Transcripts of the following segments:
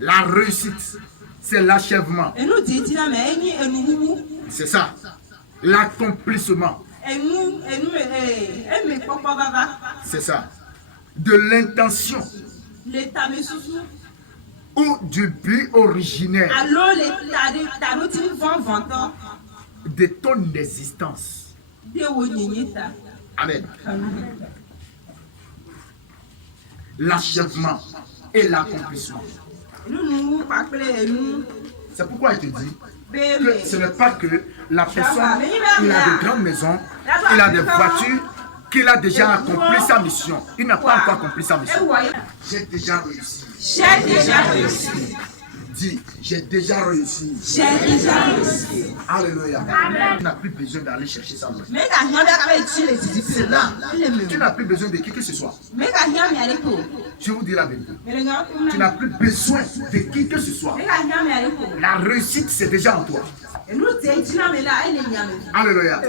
La réussite, c'est l'achèvement. C'est ça. L'accomplissement. C'est ça. De l'intention ou du but originaire de ton existence. Amen. L'achèvement et l'accomplissement. C'est pourquoi il te dit que ce n'est pas que la personne, il a de grandes maisons, il a des voitures, qu'il a déjà accompli sa mission. Il n'a pas encore accompli sa mission. J'ai déjà réussi. J'ai déjà réussi. Dis, j'ai déjà réussi. J'ai déjà réussi. Alléluia. Tu n'as plus besoin d'aller chercher ça. C'est là. Tu n'as plus besoin de qui que ce soit. Je vous dis la vérité. Tu n'as plus besoin de qui que ce soit. La réussite, c'est déjà en toi. Alléluia.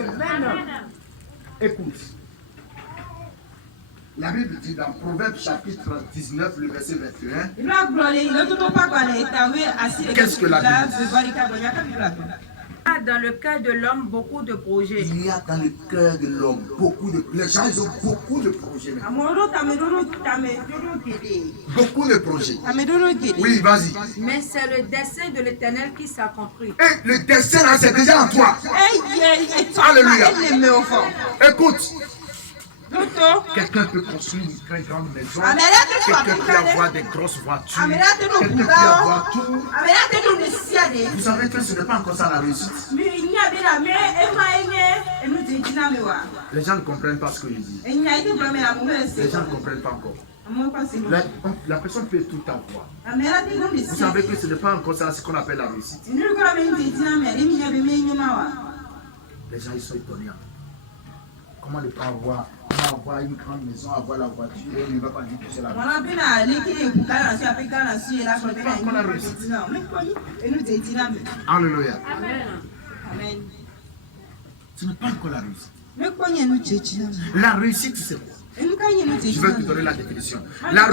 Écoute. La Bible dit dans Proverbe chapitre 19, le verset 21. Qu'est-ce que la Bible dit? Il y a dans le cœur de l'homme beaucoup de projets. Il y a dans le cœur de l'homme beaucoup de... Les gens, ils ont beaucoup de projets. Beaucoup de projets. Oui, vas-y. Mais c'est le dessein de l'Éternel qui s'accomplit. Et le destin là, c'est déjà en toi. Alléluia. Écoute. Quelqu'un peut construire une très grande maison. Quelqu'un peut avoir des grosses voitures. Quelqu'un peut avoir tout. Vous savez que ce n'est pas encore ça la réussite. Les gens ne comprennent pas ce que je dis. Les gens ne comprennent pas encore. La personne peut tout avoir. Vous savez que ce n'est pas encore ça ce qu'on appelle la réussite. Les gens ils sont étonnés. Comment ne pas avoir une grande maison, avoir la voiture, et il ne va pas dire que c'est la réussite. Alléluia. Amen. Ce n'est pas encore la réussite. La réussite, c'est quoi? Je vais te donner la définition. La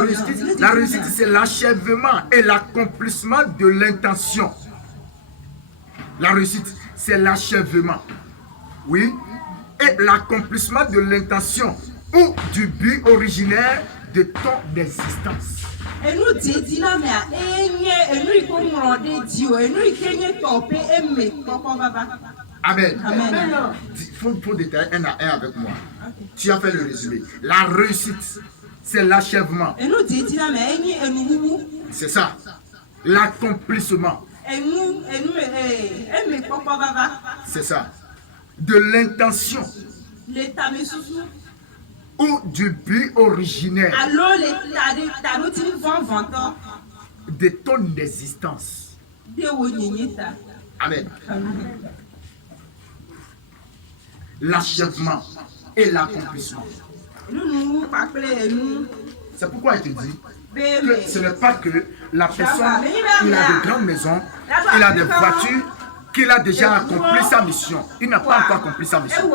réussite, c'est l'achèvement et l'accomplissement de l'intention. La réussite, c'est l'achèvement. Oui. Et l'accomplissement de l'intention ou du but originaire de ton existence. Amen. Il faut détailler un à un avec moi. Okay. Tu as fait le résumé. La réussite, c'est l'achèvement. C'est ça. L'accomplissement. C'est ça. De l'intention ou du but originaire de ton existence. Amen. L'achèvement et l'accomplissement. C'est pourquoi il te dit que ce n'est pas que la personne, il a de grandes maisons, il a des voitures, qu'il a déjà accompli sa mission. Il n'a pas encore accompli sa mission.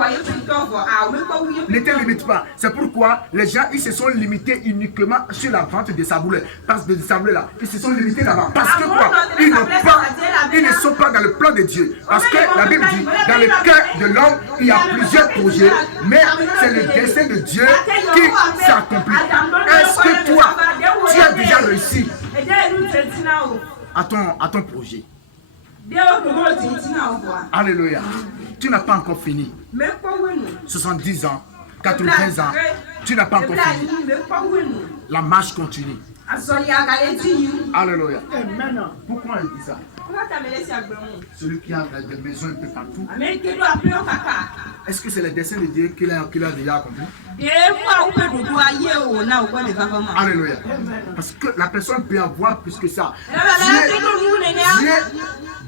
Ne te limite pas. C'est pourquoi les gens ils se sont limités uniquement sur la vente de saboulets. Parce que des saboulets là, ils se sont limités là-bas. Parce que quoi? Ils ne sont pas dans le plan de Dieu. Parce que la Bible dit, dans le cœur de l'homme, il y a plusieurs projets, mais c'est le dessein de Dieu qui s'accomplit. Est-ce que toi, tu as déjà réussi à ton projet? Alléluia. Tu n'as pas encore fini. 70 ans, 80 ans, tu n'as pas encore fini. La marche continue. Alléluia. Pourquoi il dit ça? Celui qui a des maisons un peu partout. Est-ce que c'est le dessein de Dieu qu'il a déjà accompli? Alléluia. Parce que la personne peut avoir plus que ça.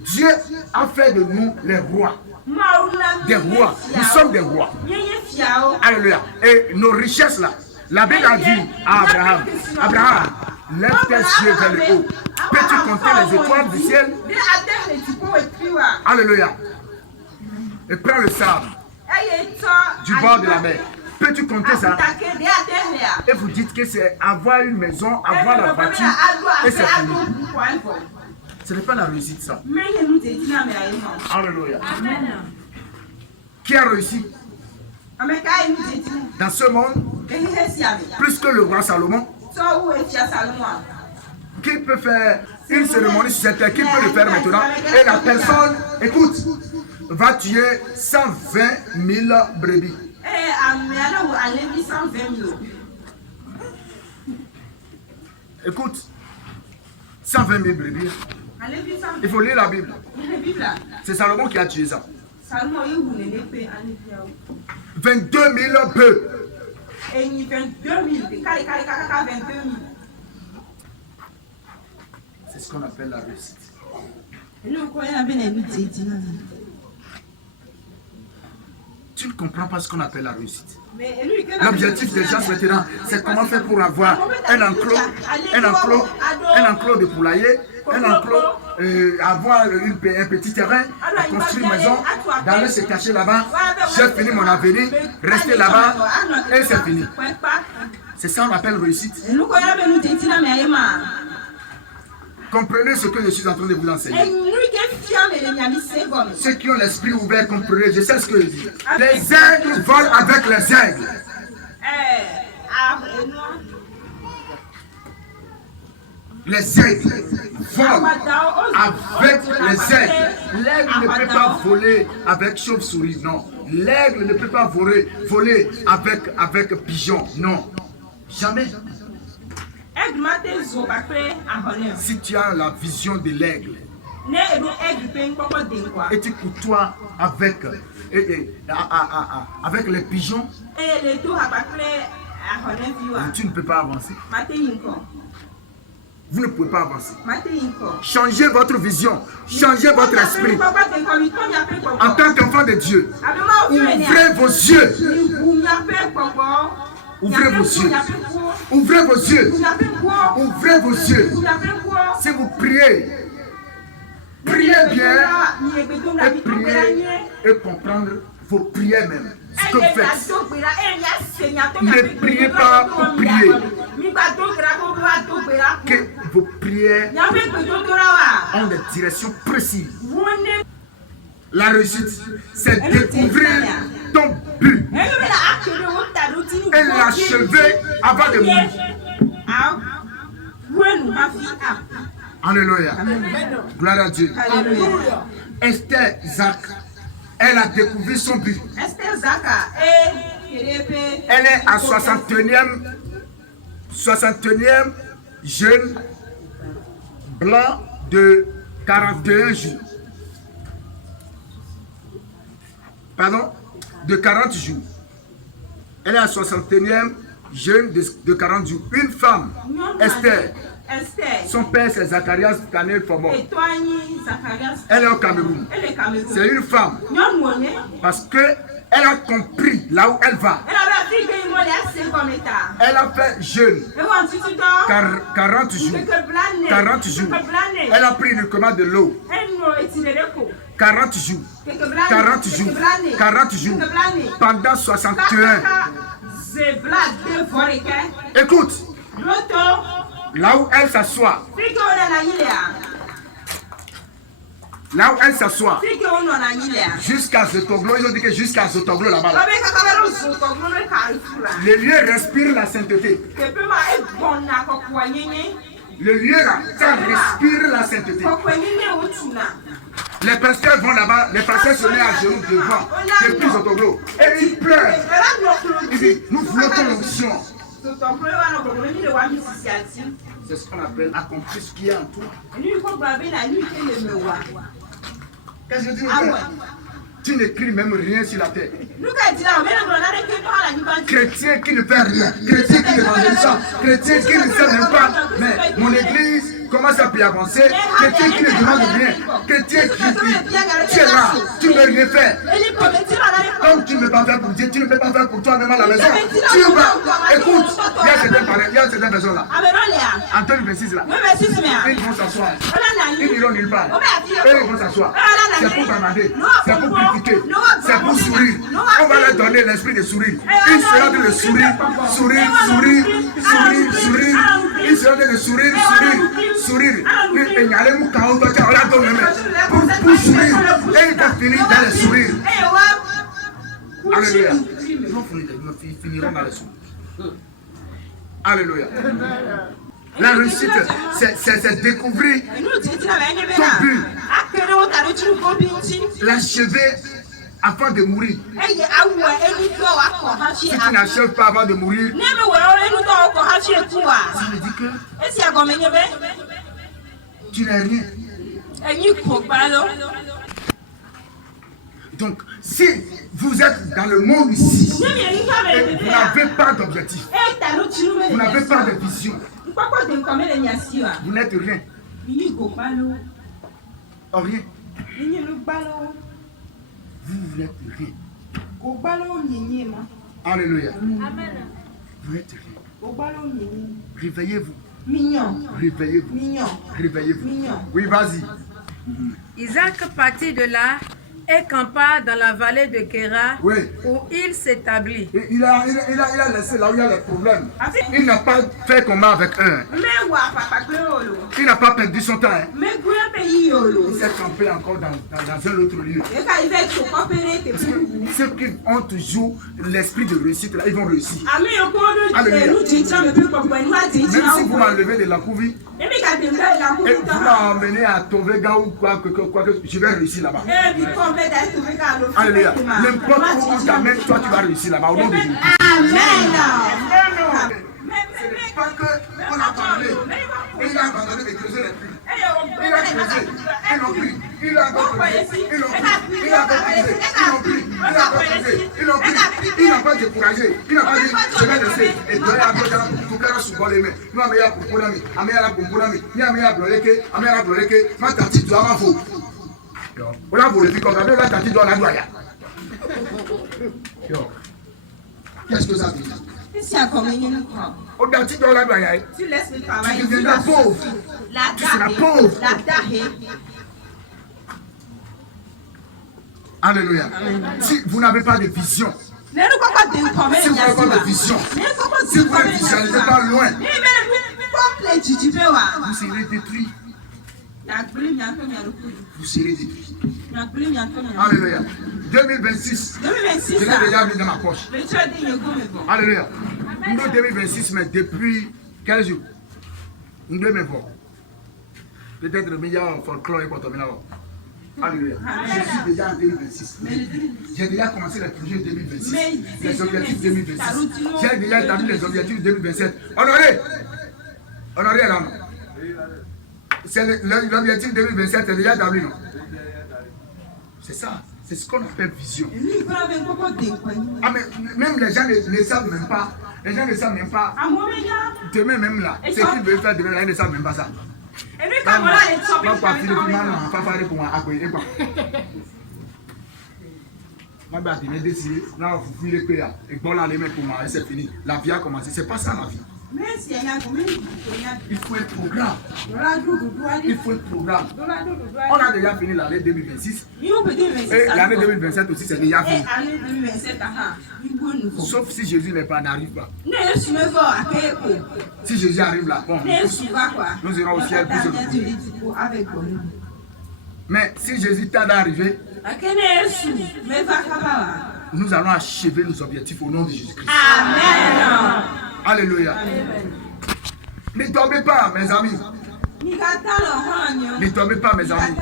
Dieu a fait de nous les rois. Des rois. Nous sommes des rois. Alléluia. Et nos richesses là. La Bible a dit à Abraham, Abraham, lève tes yeux vers le haut. Peux-tu compter les étoiles du ciel? Alléluia. Et prends le sable du bord de la mer. Peux-tu compter ça? Et vous dites que c'est avoir une maison, avoir la voiture, et c'est fini. Ce n'est pas la réussite, ça. Alléluia. Qui a réussi dans ce monde, plus que le roi Salomon? Qui peut faire une cérémonie sur cette terre? Qui peut le faire maintenant? Et la personne, écoute, va tuer 120 000 brebis. Écoute, 120 000 brebis. Il faut lire la Bible. C'est Salomon qui a tué ça. 22 000 bœufs. C'est ce qu'on appelle la réussite. Tu ne comprends pas ce qu'on appelle la réussite. L'objectif des gens maintenant, c'est comment faire pour avoir un enclos de poulailler, un enclos, avoir un petit terrain, construire une maison, d'aller se cacher là-bas. J'ai fini mon avenir, rester là-bas et c'est fini. C'est ça qu'on appelle réussite. Comprenez ce que je suis en train de vous enseigner. Ceux qui ont l'esprit ouvert, comprenez, je sais ce que je dis. Les aigles volent avec les aigles. Les aigles volent avec les aigles. L'aigle ne peut pas voler avec chauve-souris, non. L'aigle ne peut pas voler avec pigeon, non. Jamais. Si tu as la vision de l'aigle et tu côtoies avec les pigeons, tu ne peux pas avancer. Vous ne pouvez pas avancer. Changez votre vision, changez votre esprit. En tant qu'enfant de Dieu, ouvrez vos yeux. Ouvrez vos yeux. Ouvrez vos yeux. Ouvrez vos yeux. Si vous priez, priez bien et priez et comprendre vos prières même. Ce que vous faites. Ne priez pas pour prier. Que vos prières ont des directions précises. La réussite, c'est découvrir ton but et l'achever avant de mourir. Alléluia. Gloire à Dieu. Esther Zach, elle a découvert son but. Elle est à 61e jeune blanc de 41 jours. Pardon, de 40 jours. Elle est à 61e jeune de 40 jours. Une femme, Esther. Son père c'est Zacharias Canel Fomon. Elle est au Cameroun. C'est une femme. Parce que elle a compris là où elle va. Elle a fait jeûne 40 jours. 40 jours. Elle a pris uniquement de l'eau. 40 jours. 40 jours. 40 jours. Pendant 61. Écoute. Là où elle s'assoit. Là où elle s'assoit. Jusqu'à Zotoglo. Ils ont dit que jusqu'à Zotoglo là-bas. Là. Le lieu respire la sainteté. Le lieu là, ça respire la sainteté. Les pasteurs vont là-bas, les pasteurs se mettent à genoux devant, depuis Zotoglo. Et ils pleurent. Ils disent, nous voulons ton onction. C'est ce qu'on appelle accomplir ce qui est en toi. Qu'est-ce que je dis? Tu n'écris même rien sur la terre. Chrétien qui ne fait rien, chrétien qui ne mange pas, chrétien qui ne sait même pas. Mais mon église, commences à puis avancer, quelqu'un qui ne demande rien, quelqu'un tu es là, tu ne veux rien faire. Comme tu ne peux pas faire pour Dieu, tu ne peux pas faire pour toi-même à la maison. Tu vas, écoute, il y a certaines parents, il y a certaines personnes là. En 2026 là, ils vont s'asseoir, ils n'iront nulle part. Ils vont s'asseoir. C'est pour demander, c'est pour critiquer, c'est pour sourire. On va leur donner l'esprit de sourire. Ils seront en train de sourire, sourire, sourire, sourire, sourire. Ils seront en train de sourire, sourire, sourire. Et il y a les mots quand on doit dire, on la donne même. Pour sourire. Et ils vont finir dans les sourires. Alléluia. Ils finiront dans les sourires. Alléluia. La réussite, c'est découvrir ton but. L'achever avant de mourir. Si tu n'achèves pas avant de mourir, ça veut dire que tu n'es rien. Donc, si vous êtes dans le monde ici, et vous n'avez pas d'objectif, vous n'avez pas de vision, vous n'êtes rien. Oh, rien. Vous n'êtes rien. Alléluia. Vous n'êtes rien. Réveillez-vous. Réveillez-vous. Réveillez-vous. Oui, vas-y. Isaac partit de là et campa dans la vallée de Kéra, Oui. où il s'établit. Il a laissé là où il y a les problèmes. Il n'a pas fait combat avec un. Il n'a pas perdu son temps. Hein. Il s'est campé encore dans un autre lieu. Ceux qui ont toujours l'esprit de réussite, là, ils vont réussir. Alléluia. Même si vous m'enlevez de la couvie, et vous m'emmenez à Tovega ou quoi que je vais réussir là-bas. Alléluia. N'importe où on t'amène, toi tu vas réussir là-bas au nom de Jésus. Amen. Ce n'est pas qu'on a parlé. Et il a abandonné de creuser les puits. Il a creusé. Ils l'ont pris. Il a encore creusé. Ils l'ont pris. Il a encore creusé. Ils l'ont pris. Il a encore creusé. Ils l'ont pris. Il n'a pas découragé. Il n'a pas dit je vais laisser. Et toi, il a encore tout cas sur les mains. Nous, on a pour Ponami. On a pour Ponami. Nous, on a pour Leke. On a pour Leke. Ma tati, tu as ma faute. On a pour le piquant. On a tati, tu as la doya. Qu'est-ce que ça veut dire? Au denti dans la doya. Tu laisses le travail. Tu deviens pauvre. Tu seras pauvre. Alléluia. Si vous n'avez pas de vision, si vous n'avez pas de vision, si vous ne visualisez pas loin, vous serez détruit. Vous serez détruit. Alléluia. 2026, je l'ai déjà mis dans ma poche. Alléluia. Nous 2026, mais depuis 15 jours, nous devons voir. Peut-être le meilleur folklore est pour terminer. Alléluia. Je suis déjà en 2026. J'ai déjà commencé les projets 2026. Les objectifs 2026. J'ai déjà établi les objectifs 2027. Honoré! Honoré, alors non? L'objectif 2027 est déjà établi, non? C'est ça. C'est ce qu'on appelle vision. Ah, mais même les gens ne savent même pas. Les gens ne savent même pas. Demain même là. Ce qu'ils veulent faire demain là, ils ne savent même pas ça. C'est fini. La vie a commencé. C'est pas ça la vie. Il faut un programme. Il faut un programme. On a déjà fini l'année 2026. Et l'année 2027 aussi, c'est déjà fini. Sauf si Jésus n'arrive pas. Si Jésus arrive là, bon, nous irons au ciel pour mais si Jésus tarde à arriver, nous allons achever nos objectifs au nom de Jésus-Christ. Amen. Alléluia. Ne tombez pas, mes amis. Ne tombez pas, mes amis.